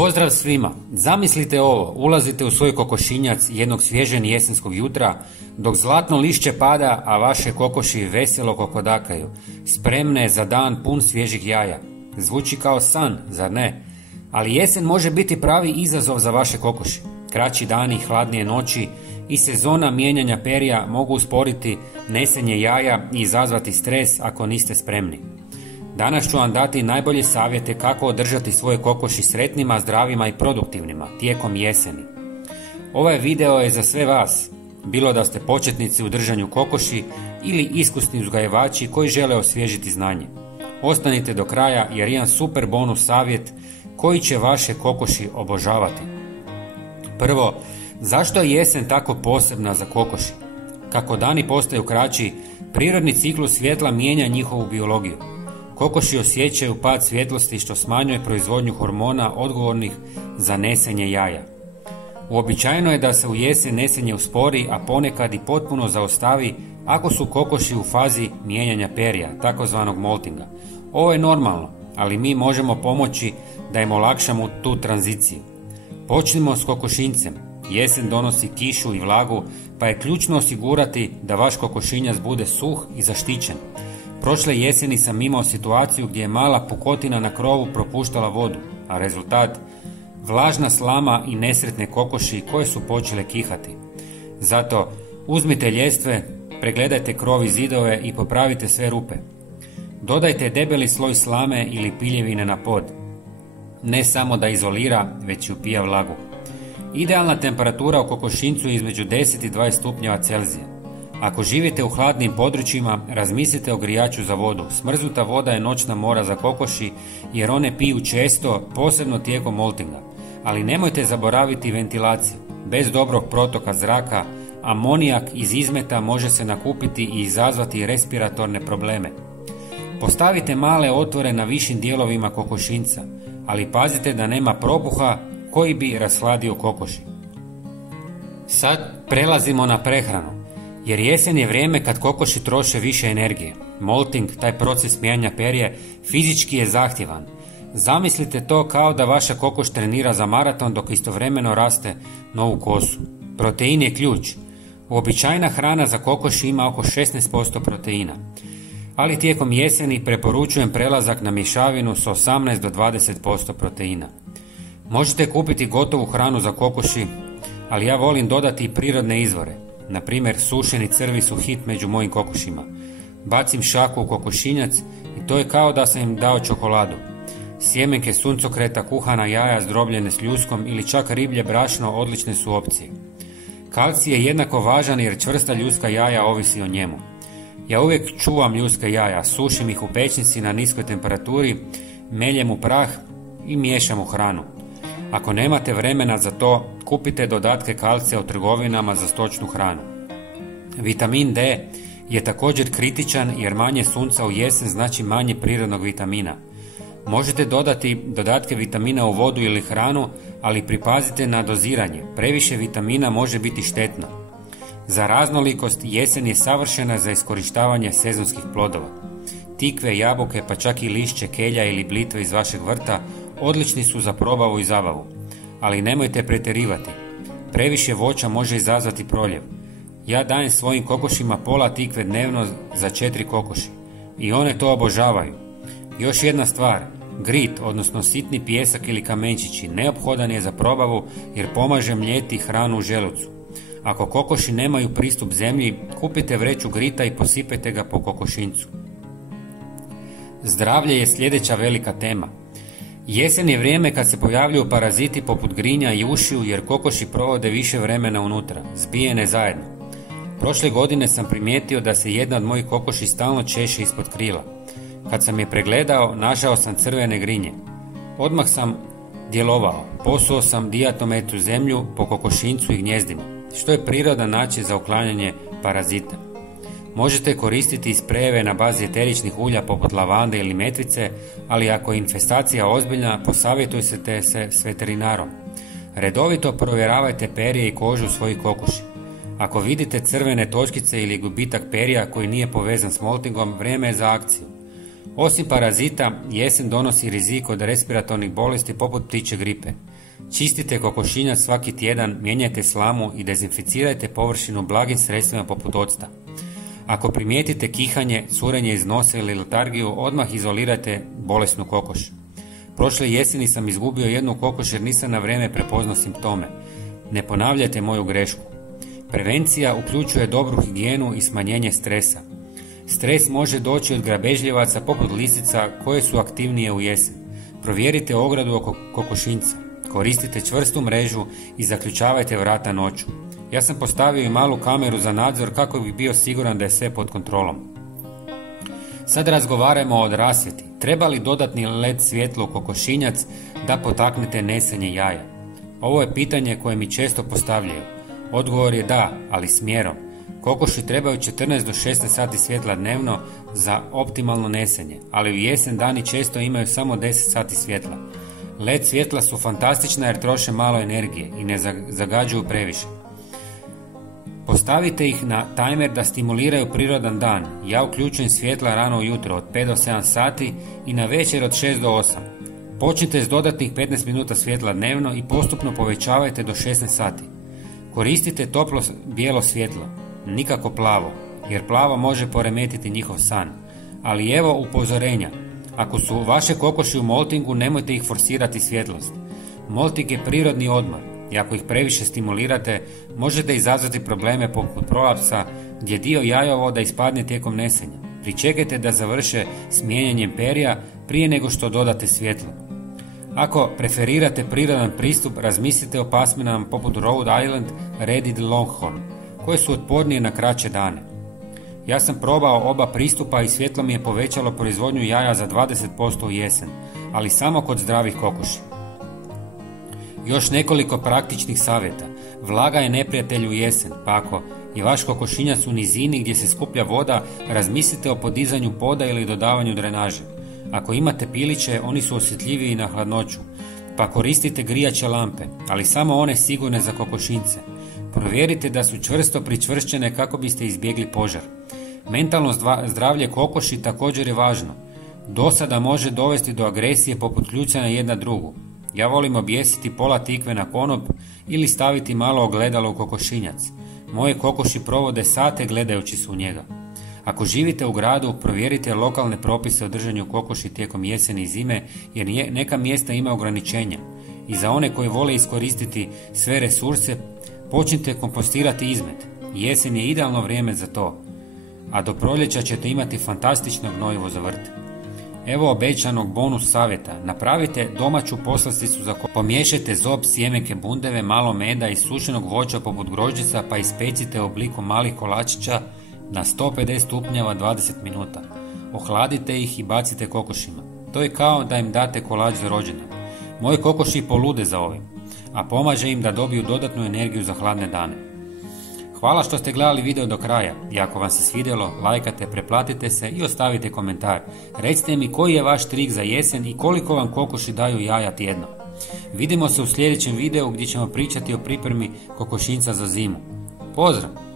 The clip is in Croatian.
Pozdrav svima! Zamislite ovo, ulazite u svoj kokošinjac jednog svježeg jesenskog jutra, dok zlatno lišće pada, a vaše kokoši veselo kokodakaju, spremne za dan pun svježih jaja. Zvuči kao san, zar ne? Ali jesen može biti pravi izazov za vaše kokoši. Kraći dani, hladnije noći i sezona mijenjanja perja mogu usporiti nesenje jaja i izazvati stres ako niste spremni. Danas ću vam dati najbolje savjete kako održati svoje kokoši sretnima, zdravima i produktivnima tijekom jeseni. Ovaj video je za sve vas, bilo da ste početnici u držanju kokoši ili iskusni uzgajivači koji žele osvježiti znanje. Ostanite do kraja jer imam super bonus savjet koji će vaše kokoši obožavati. Prvo, zašto je jesen tako posebna za kokoši? Kako dani postaju kraći, prirodni ciklus svjetla mijenja njihovu biologiju. Kokoši osjećaju pad svjetlosti što smanjuje proizvodnju hormona odgovornih za nesenje jaja. Uobičajeno je da se u jesen nesenje uspori, a ponekad i potpuno zaustavi ako su kokoši u fazi mijenjanja perja, takozvanog moltinga. Ovo je normalno, ali mi možemo pomoći da im olakšamo tu tranziciju. Počnimo s kokošincem. Jesen donosi kišu i vlagu, pa je ključno osigurati da vaš kokošinjac bude suh i zaštićen. Prošle jeseni sam imao situaciju gdje je mala pukotina na krovu propuštala vodu, a rezultat vlažna slama i nesretne kokoši koje su počele kihati. Zato uzmite ljestve, pregledajte krov i zidove i popravite sve rupe. Dodajte debeli sloj slame ili piljevine na pod. Ne samo da izolira, već i upija vlagu. Idealna temperatura u kokošincu je između 10 i 20 stupnjeva Celzija. Ako živite u hladnim područjima, razmislite o grijaču za vodu. Smrznuta voda je noćna mora za kokoši jer one piju često, posebno tijekom moltinga. Ali nemojte zaboraviti ventilaciju. Bez dobrog protoka zraka, amonijak iz izmeta može se nakupiti i izazvati respiratorne probleme. Postavite male otvore na višim dijelovima kokošinca, ali pazite da nema propuha koji bi rashladio kokoši. Sad prelazimo na prehranu. Jer jesen je vrijeme kad kokoši troše više energije. Molting, taj proces mijenjanja perje, fizički je zahtjevan. Zamislite to kao da vaša kokoš trenira za maraton dok istovremeno raste novu kosu. Protein je ključ. Uobičajena hrana za kokoši ima oko 16% proteina. Ali tijekom jeseni preporučujem prelazak na mješavinu s 18 do 20% proteina. Možete kupiti gotovu hranu za kokoši, ali ja volim dodati i prirodne izvore. Na primjer, sušeni crvi su hit među mojim kokošima. Bacim šaku u kokošinjac i to je kao da sam im dao čokoladu. Sjemenke suncokreta, kuhana jaja zdrobljene s ljuskom ili čak riblje brašno odlične su opcije. Kalcij je jednako važan jer čvrsta ljuska jaja ovisi o njemu. Ja uvijek čuvam ljuska jaja, sušim ih u pećnici na niskoj temperaturi, meljem u prah i miješam u hranu. Ako nemate vremena za to, kupite dodatke kalcija u trgovinama za stočnu hranu. Vitamin D je također kritičan jer manje sunca u jesen znači manje prirodnog vitamina. Možete dodati dodatke vitamina u vodu ili hranu, ali pripazite na doziranje. Previše vitamina može biti štetno. Za raznolikost jesen je savršena za iskorištavanje sezonskih plodova. Tikve, jabuke, pa čak i lišće, kelja ili blitve iz vašeg vrta odlični su za probavu i zabavu, ali nemojte pretjerivati. Previše voća može izazvati proljev. Ja dajem svojim kokošima pola tikve dnevno za 4 kokoši i one to obožavaju. Još jedna stvar, grit, odnosno sitni pijesak ili kamenčići, neophodan je za probavu jer pomaže mljeti hranu u želucu. Ako kokoši nemaju pristup zemlji, kupite vreću grita i posipajte ga po kokošincu. Zdravlje je sljedeća velika tema. Jesen je vrijeme kad se pojavljuju paraziti poput grinja i ušiju jer kokoši provode više vremena unutra, zbijene zajedno. Prošle godine sam primijetio da se jedna od mojih kokoši stalno češe ispod krila. Kad sam je pregledao, našao sam crvene grinje. Odmah sam djelovao, posuo sam dijatometru zemlju po kokošincu i gnjezdima, što je prirodan način za uklanjanje parazita. Možete koristiti i sprejeve na bazi eteričnih ulja poput lavande ili metvice, ali ako je infestacija ozbiljna, posavjetujte se s veterinarom. Redovito provjeravajte perje i kožu svojih kokoši. Ako vidite crvene točkice ili gubitak perja koji nije povezan s moltingom, vrijeme je za akciju. Osim parazita, jesen donosi rizik od respiratornih bolesti poput ptičje gripe. Čistite kokošinjac svaki tjedan, mijenjajte slamu i dezinficirajte površinu blagim sredstvima poput octa. Ako primijetite kihanje, curenje iz nosa ili letargiju, odmah izolirajte bolesnu kokoš. Prošle jeseni sam izgubio jednu kokoš jer nisam na vrijeme prepoznao simptome. Ne ponavljajte moju grešku. Prevencija uključuje dobru higijenu i smanjenje stresa. Stres može doći od grabežljivaca poput lisica koje su aktivnije u jesen. Provjerite ogradu oko kokošinjca. Koristite čvrstu mrežu i zaključavajte vrata noću. Ja sam postavio i malu kameru za nadzor kako bih bio siguran da je sve pod kontrolom. Sad razgovarajmo o rasvjeti. Treba li dodatni LED svjetlo u kokošinjac da potaknete nesenje jaja? Ovo je pitanje koje mi često postavljaju. Odgovor je da, ali s mjerom. Kokoši trebaju 14 do 16 sati svjetla dnevno za optimalno nesenje, ali u jesen dani često imaju samo 10 sati svjetla. LED svjetla su fantastična jer troše malo energije i ne zagađuju previše. Postavite ih na tajmer da stimuliraju prirodan dan. Ja uključujem svjetla rano ujutro od 5 do 7 sati i na večer od 6 do 8. Počnite s dodatnih 15 minuta svjetla dnevno i postupno povećavajte do 16 sati. Koristite toplo bijelo svjetlo, nikako plavo, jer plavo može poremetiti njihov san. Ali evo upozorenja. Ako su vaše kokoši u moltingu, nemojte ih forsirati svjetlost. Molting je prirodni odmor i ako ih previše stimulirate, možete izazvati probleme poput prolapsa gdje dio jajovoda ispadne tijekom nesenja. Pričekajte da završe s mijenjanjem perja prije nego što dodate svjetlo. Ako preferirate prirodan pristup, razmislite o pasminama poput Rhode Island Redid Longhorn, koje su otpornije na kraće dane. Ja sam probao oba pristupa i svjetlo mi je povećalo proizvodnju jaja za 20% u jesen, ali samo kod zdravih kokoši. Još nekoliko praktičnih savjeta. Vlaga je neprijatelj u jesen, pa ako je vaš kokošinjac u nizini gdje se skuplja voda, razmislite o podizanju poda ili dodavanju drenaže. Ako imate piliće, oni su osjetljiviji na hladnoću, pa koristite grijaće lampe, ali samo one sigurne za kokošinjce. Provjerite da su čvrsto pričvršćene kako biste izbjegli požar. Mentalno zdravlje kokoši također je važno. Dosada može dovesti do agresije poput kljucanja jedna drugu. Ja volim objesiti pola tikve na konop ili staviti malo ogledalo u kokošinjac. Moje kokoši provode sate gledajući se u njega. Ako živite u gradu, provjerite lokalne propise o držanju kokoši tijekom jeseni i zime, jer neka mjesta ima ograničenja. I za one koji vole iskoristiti sve resurse, počnite kompostirati izmet. Jesen je idealno vrijeme za to, a do proljeća ćete imati fantastično gnojivo za vrt. Evo obećanog bonus savjeta. Napravite domaću poslasticu za kokoši. Pomiješajte zob, sjemenke bundeve, malo meda i sušenog voća poput grožđica pa ispecite u obliku malih kolačića na 150 stupnjeva 20 minuta. Ohladite ih i bacite kokošima. To je kao da im date kolač za rođendan. Moji kokoši polude za ovim, a pomaže im da dobiju dodatnu energiju za hladne dane. Hvala što ste gledali video do kraja i ako vam se svidjelo, lajkate, preplatite se i ostavite komentar. Recite mi koji je vaš trik za jesen i koliko vam kokoši daju jaja tjedno. Vidimo se u sljedećem videu gdje ćemo pričati o pripremi kokošinjca za zimu. Pozdrav!